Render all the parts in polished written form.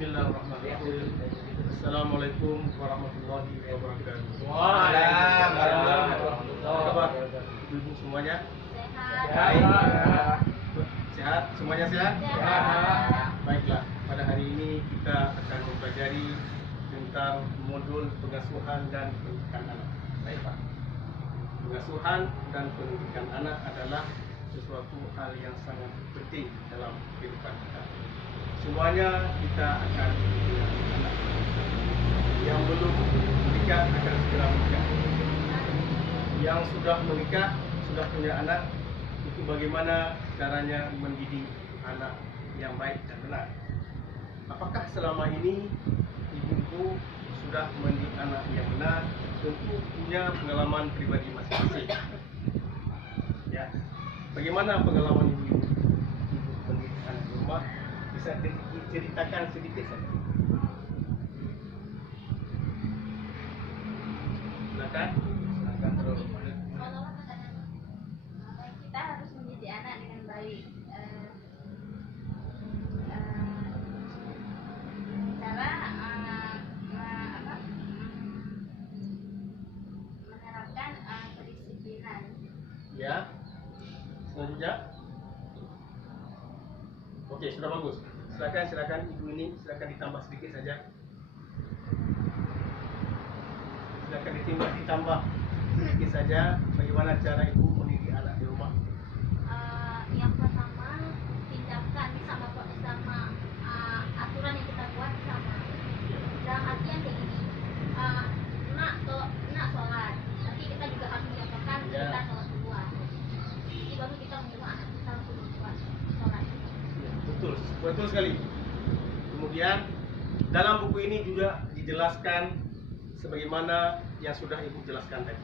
Bismillahirrahmanirrahim. Assalamualaikum warahmatullahi wabarakatuh. Waalaikumsalam. Apa kabar ibu semuanya? Sehat. Sehat? Semuanya sehat? Sehat. Baiklah, pada hari ini kita akan mempelajari tentang modul pengasuhan dan pendidikan anak. Baik Pak. Pengasuhan dan pendidikan anak adalah sesuatu hal yang sangat penting dalam kehidupan kita. Semuanya kita akan punya anak. Yang belum menikah akan segera menikah. Yang sudah menikah, sudah punya anak, itu bagaimana caranya mendidik anak yang baik dan benar. Apakah selama ini ibu-ibu sudah mendidik anak yang benar? Tentu punya pengalaman pribadi masing-masing. Ya, bagaimana pengalaman ibu-ibu mendidik anak di rumah? Bisa diceritakan sedikit saja. Silakan terus. Kita harus mendidik anak dengan baik. Cara menerapkan kedisiplinan. Ya, selanjutnya. Oke, sudah bagus. Silakan ibu ini, silakan ditambah sedikit saja. Silakan ditambah sedikit saja. Bagaimana cara ibu mendidik anak di rumah? Yang pertama, tindakan sama aturan yang kita buat sama. Dalam artian kayak gini, nak sholat, tapi kita juga harus menyampaikan kita sholat duluan. Jadi baru kita menyuruh anak kita untuk buat sholat. Betul sekali. Kemudian dalam buku ini juga dijelaskan sebagaimana yang sudah ibu jelaskan tadi.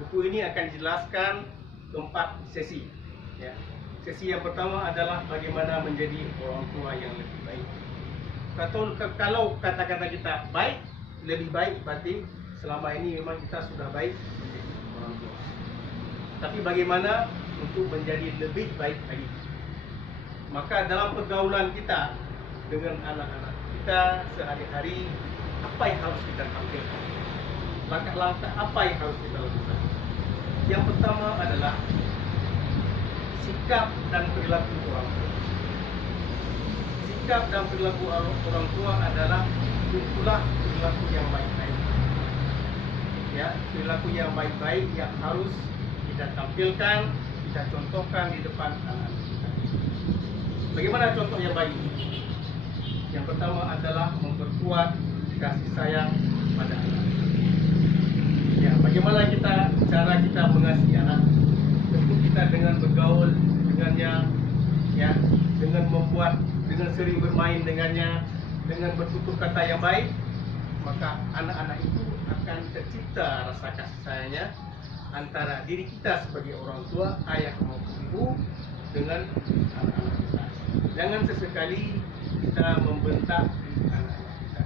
Buku ini akan dijelaskan 4 sesi. Ya. Sesi yang pertama adalah bagaimana menjadi orang tua yang lebih baik. Kalau kata-kata kita baik, lebih baik, berarti selama ini memang kita sudah baik menjadi orang tua. Tapi bagaimana untuk menjadi lebih baik lagi? Maka dalam pergaulan kita dengan anak-anak kita sehari-hari, apa yang harus kita tampilkan? Langkah-langkah apa yang harus kita lakukan? Yang pertama adalah sikap dan perilaku orang tua. Sikap dan perilaku orang tua adalah itulah perilaku yang baik-baik. Ya, perilaku yang baik-baik yang harus kita tampilkan, kita contohkan di depan anak kita. Bagaimana contoh yang baik? Yang pertama adalah memperkuat kasih sayang pada anak. Ya, bagaimana cara kita mengasihi anak? Tentu kita dengan bergaul dengannya, ya, dengan sering bermain dengannya, dengan bertutur kata yang baik, maka anak-anak itu akan tercipta rasa kasih sayangnya antara diri kita sebagai orang tua, ayah maupun ibu, dengan anak-anak kita. Jangan sesekali kita membentak anak-anak kita.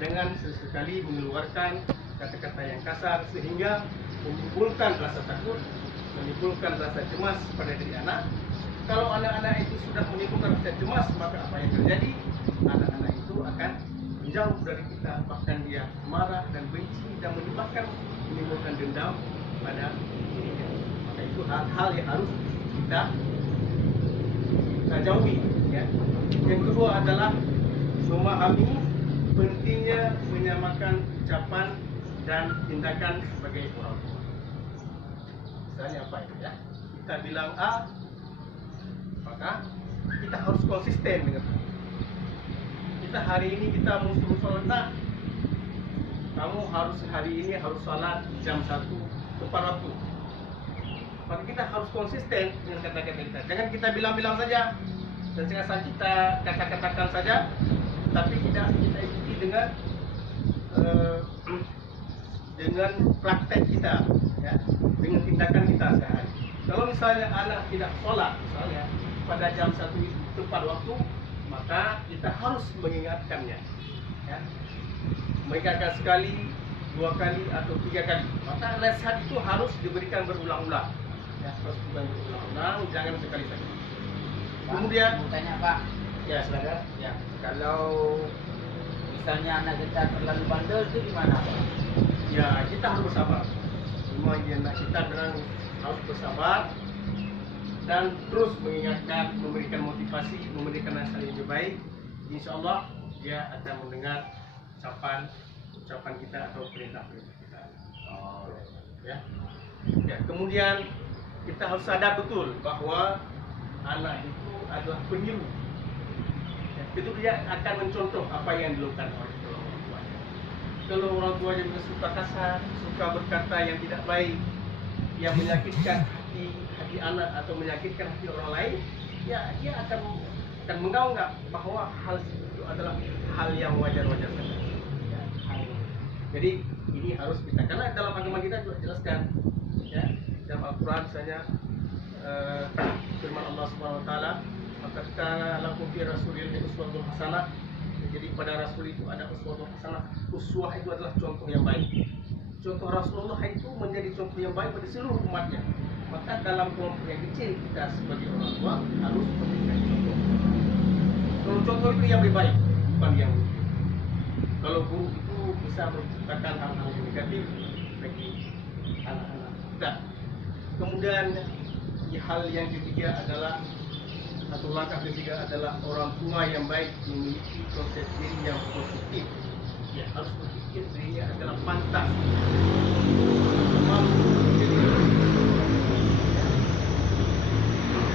Jangan sesekali mengeluarkan kata-kata yang kasar sehingga menimbulkan rasa takut, menimbulkan rasa cemas pada diri anak. Kalau anak-anak itu sudah menimbulkan rasa cemas, maka apa yang terjadi? Anak-anak itu akan menjauh dari kita, bahkan dia marah dan benci dan menimbulkan dendam pada dirinya. Maka itu hal-hal yang harus kita jauhi. Ya. Yang kedua adalah memahami pentingnya menyamakan ucapan dan tindakan sebagai orang tua. Misalnya apa itu ya? Kita bilang A, maka kita harus konsisten dengan itu. Kita hari ini kita musuh sholat, kamu harus hari ini harus sholat jam 1 tepat waktu. Maka kita harus konsisten dengan kata-kata kita. Jangan kita bilang-bilang saja dan jangan kita kata-katakan saja, tapi kita ikuti dengan praktek kita, ya, dengan tindakan kita sehari. Kalau misalnya anak tidak sholat, misalnya pada jam 1 tepat waktu, maka kita harus mengingatkannya. Ya. Mengingatkan sekali, 2 kali atau 3 kali. Maka nasihat itu harus diberikan berulang-ulang. Ya, harus diberikan berulang-ulang, jangan sekali saja. Pak, Kemudian, mau tanya Pak, Ya, silakan. Ya, kalau misalnya anak kita terlalu bandel itu gimana Pak? Ya, kita harus bersabar. Semua anak kita memang harus bersabar dan terus mengingatkan, memberikan motivasi, memberikan nasihat yang lebih baik. Insya Allah dia akan mendengar ucapan kita atau perintah-perintah kita. Oh, Ya. Ya, kemudian kita harus sadar betul bahwa anak itu adalah peniru. Ya, itu dia akan mencontoh apa yang dilakukan oleh kedua orang tuanya. Kalau orang tuanya suka kasar, suka berkata yang tidak baik, yang menyakitkan hati anak atau menyakitkan hati orang lain, ya dia akan menganggap bahwa hal itu adalah hal yang wajar-wajar saja. Ya, jadi ini harus kita, karena dalam agama kita juga jelaskan, ya, dalam Al-Quran misalnya firman Allah Subhanahu Wa Taala, maka kana lakum fi rasulillahi uswatun hasanah. Jadi pada Rasul itu ada uswatun hasanah. Uswah itu adalah contoh yang baik. Contoh Rasulullah itu menjadi contoh yang baik pada seluruh umatnya. Maka dalam kelompok yang kecil kita sebagai orang tua harus memberikan contoh. Kalau contoh itu yang lebih baik, bukan yang buruk. Kalau buruk itu bisa menciptakan hal-hal yang negatif bagi anak-anak kita. Kemudian hal yang ketiga adalah, atau langkah ketiga adalah orang tua yang baik memiliki konsep diri yang positif. Ya, harus berpikir dirinya adalah pantas, mampu menjadi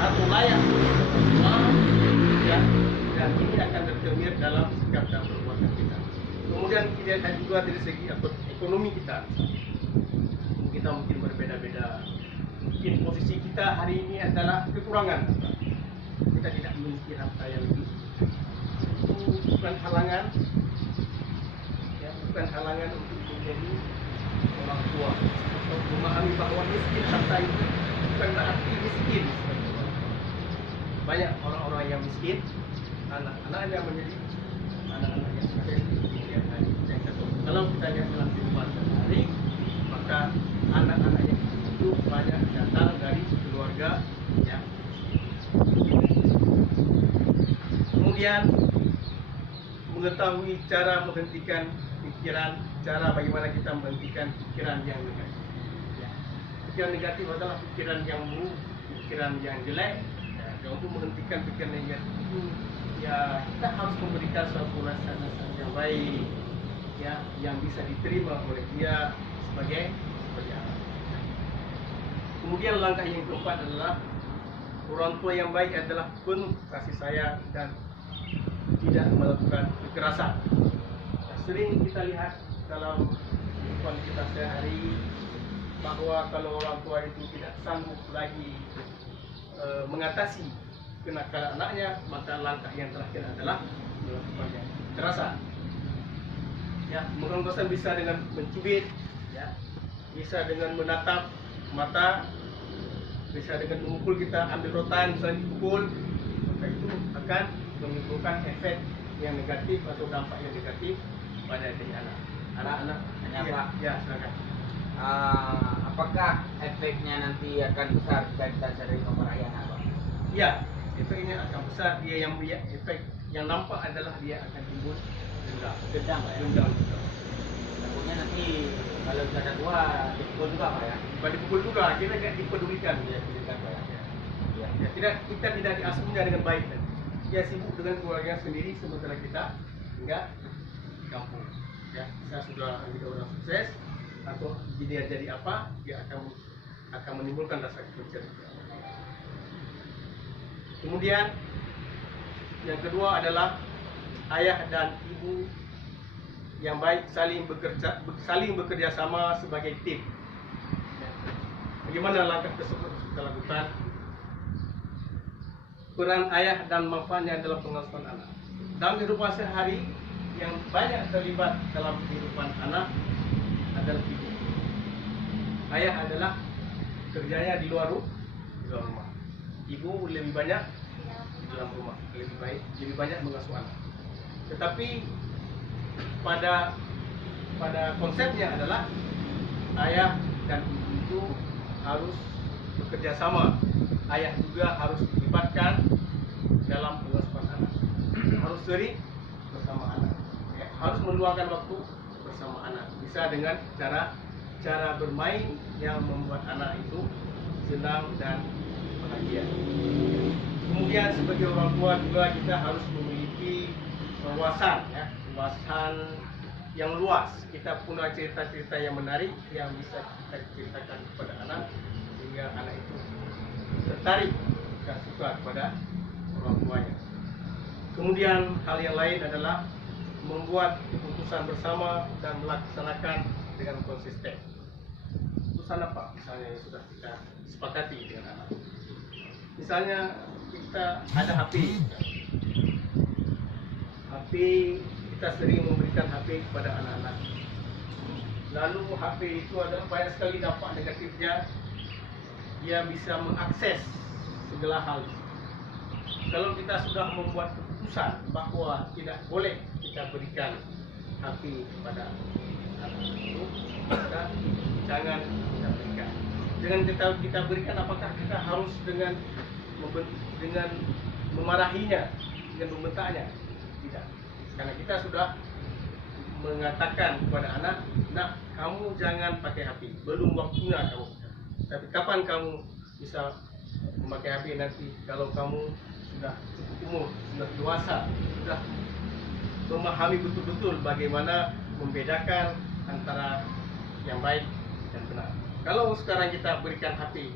atau layak ya, dan ini akan tercermin dalam sikap dan perbuatan kita. Kemudian kita juga dari segi ekonomi kita mungkin berbeda-beda. Mungkin posisi kita hari ini adalah kekurangan, kita tidak memiliki harta yang lebih. Itu bukan halangan, ya, bukan halangan untuk menjadi orang tua atau memahami bahwa miskin harta itu bukan berarti miskin. Banyak orang-orang yang miskin, anak-anaknya menjadi anak-anak yang sukses di kemudian hari. Kalau kita lihat dalam kehidupan sehari, maka anak-anaknya itu banyak datang dari keluarga yang kemudian mengetahui cara menghentikan pikiran, cara bagaimana kita menghentikan pikiran yang negatif. Ya. Pikiran negatif adalah pikiran yang buruk, pikiran yang jelek. Ya, untuk menghentikan pikiran negatif itu, ya kita harus memberikan suatu nasihat yang baik, ya, yang bisa diterima oleh dia sebagai anak. Kemudian langkah yang keempat adalah orang tua yang baik adalah penuh kasih sayang dan tidak melakukan kekerasan. Nah, sering kita lihat dalam kehidupan kita sehari bahwa kalau orang tua itu tidak sanggup lagi mengatasi kenakalan anaknya, maka langkah yang terakhir adalah melakukan kekerasan. Ya, mengkerasan bisa dengan mencubit, ya, bisa dengan menatap mata, bisa dengan memukul, kita ambil rotan misalnya dipukul, maka itu akan menimbulkan efek yang negatif atau dampak yang negatif pada diri anak-anak. Hanya Ya, Pak, ya silakan. apakah efeknya nanti akan besar jika kita sering memarahi anak Pak? Ya, efeknya akan besar. Dia yang melihat efek yang nampak adalah dia akan timbul dendam. Dendam Pak ya? Dendam. Takutnya nanti kalau kita ada tua dipukul juga Pak ya? Bukan dipukul juga, kita tidak dipedulikan. Iya, dipukul Pak ya? Iya. Ya, kita tidak diasuhnya dengan baik. Dia sibuk dengan keluarga sendiri, sementara kita enggak di kampung. Ya, saya sudah orang sukses atau dia jadi apa, dia akan menimbulkan rasa kebencian. Kemudian yang kedua adalah ayah dan ibu yang baik saling bekerja sama sebagai tim. Bagaimana langkah tersebut kita lakukan? Peran ayah dan manfaatnya dalam pengasuhan anak. Dalam kehidupan sehari yang banyak terlibat dalam kehidupan anak adalah ibu. Ayah adalah kerjanya di luar rumah. Ibu lebih banyak di dalam rumah, lebih banyak mengasuh anak. Tetapi pada konsepnya adalah ayah dan ibu itu harus bekerja sama. Ayah juga harus dilibatkan dalam pengasuhan anak. sering bersama anak. Ya, harus meluangkan waktu bersama anak. Bisa dengan cara bermain yang membuat anak itu senang dan bahagia. Kemudian sebagai orang tua juga kita harus memiliki wawasan, ya, wawasan yang luas. Kita punya cerita-cerita yang menarik yang bisa kita ceritakan kepada anak sehingga anak itu tertarik dan suka kepada orang tuanya. Kemudian hal yang lain adalah membuat keputusan bersama dan melaksanakan dengan konsisten. Keputusan apa misalnya yang sudah kita sepakati dengan anak? Misalnya kita ada HP, kita sering memberikan HP kepada anak-anak. Lalu HP itu ada banyak sekali dampak negatifnya. Dia bisa mengakses segala hal. Kalau kita sudah membuat keputusan bahwa tidak boleh kita berikan HP kepada anak itu, maka jangan kita berikan. Jangan kita berikan, apakah kita harus dengan memarahinya, dengan membentaknya? Tidak. Karena kita sudah mengatakan kepada anak, nak, kamu jangan pakai HP, belum waktunya kamu. Tapi kapan kamu bisa memakai HP nanti? Kalau kamu sudah cukup umur, sudah dewasa, sudah memahami betul-betul bagaimana membedakan antara yang baik dan benar. Kalau sekarang kita berikan HP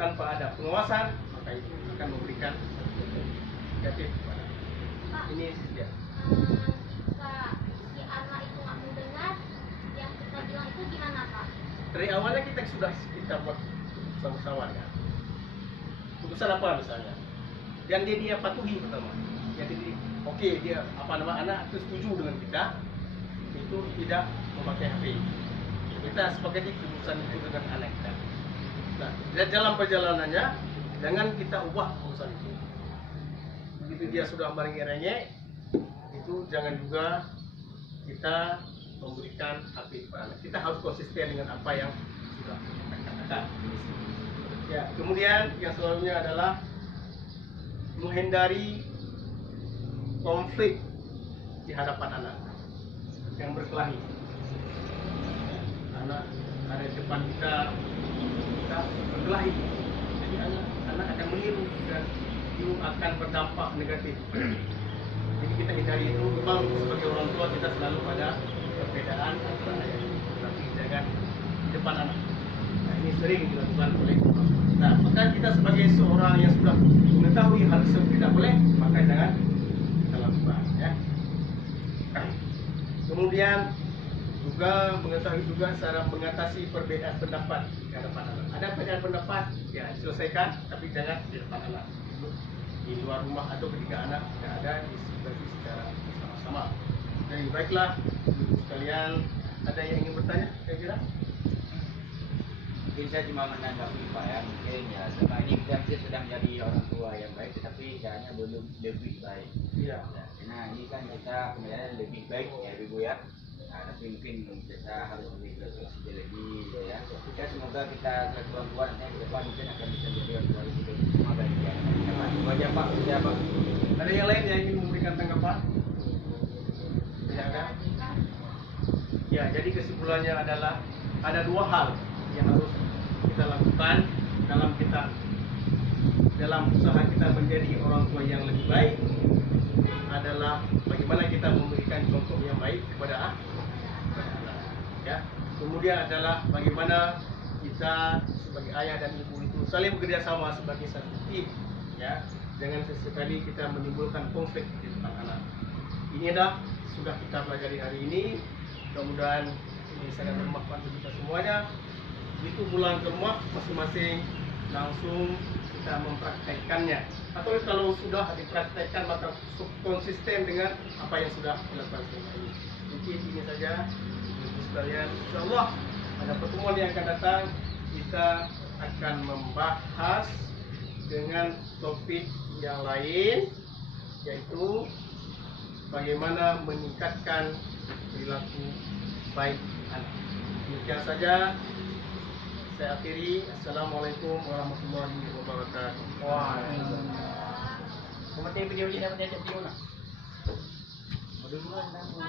tanpa ada pengawasan, maka itu akan memberikan negatif kepada ini dia. Jika si anak itu nggak mendengar yang kita bilang itu gimana, Pak? Dari awalnya kita buat sama-sama, ya. Putusan apa misalnya? Dan dia patuhi pertama. Jadi dia anak itu setuju dengan kita, itu tidak memakai HP. Kita sepakati keputusan itu dengan anak kita. Nah, dalam perjalanannya jangan kita ubah keputusan itu. Begitu dia sudah merengek-rengek, itu jangan juga kita memberikan HP kepada anak. Kita harus konsisten dengan apa yang sudah kita katakan. Ya, kemudian yang selanjutnya adalah menghindari konflik di hadapan anak yang berkelahi. Anak ada di depan kita berkelahi, jadi anak akan meniru dan itu akan berdampak negatif. Jadi kita hindari itu. Memang sebagai orang tua kita selalu ada perbedaan antara ayah dan ibu, tapi jangan di depan anak. Nah, ini sering dilakukan oleh orang. Nah, maka kita sebagai seorang yang sudah mengetahui hal tersebut tidak boleh, maka jangan kita lakukan, ya. Kemudian juga mengetahui juga cara mengatasi perbedaan pendapat di hadapan anak. Ada perbedaan pendapat, ya selesaikan, tapi jangan di depan anak. Di luar rumah atau ketika anak tidak ada, disikapi secara sama-sama. Jadi baiklah, sekalian, ada yang ingin bertanya? Saya kira. Mungkin saya cuma menanggapi Pak, ya, mungkin ya selama ini kita sudah menjadi orang tua yang baik, tetapi caranya belum lebih baik. Iya. Ya, karena ini kan kita kemudian lebih baik ya Ibu ya. Nah, tapi mungkin kita harus lebih berproses lebih ya. Ya semoga kita selaku orang tua nanti ke depan mungkin akan bisa menjadi orang tua lebih baik. Semua baik ya. Itu aja Pak, sudah Pak. Ada yang lain yang ingin memberikan tanggapan? Tidak ada? Ya, jadi kesimpulannya adalah ada dua hal yang harus kita lakukan dalam usaha kita menjadi orang tua yang lebih baik, adalah bagaimana kita memberikan contoh yang baik kepada anak. Ya. Kemudian adalah bagaimana kita sebagai ayah dan ibu itu saling bekerja sama sebagai satu tim, ya. Jangan sesekali kita menimbulkan konflik di depan anak. Ini adalah sudah kita pelajari hari ini. Mudah-mudahan ini sangat bermanfaat bagi kita semuanya. Itu pulang ke rumah masing-masing langsung kita mempraktekkannya. Atau kalau sudah dipraktekkan maka konsisten dengan apa yang sudah dilakukan selama ini. Mungkin ini saja Ibu sekalian. Insyaallah pada pertemuan yang akan datang kita akan membahas dengan topik yang lain, yaitu bagaimana meningkatkan perilaku baik anak. Demikian saja. Saya akhiri. Assalamualaikum warahmatullahi wabarakatuh. Wah, video ini dapat video nak. duluan kamu.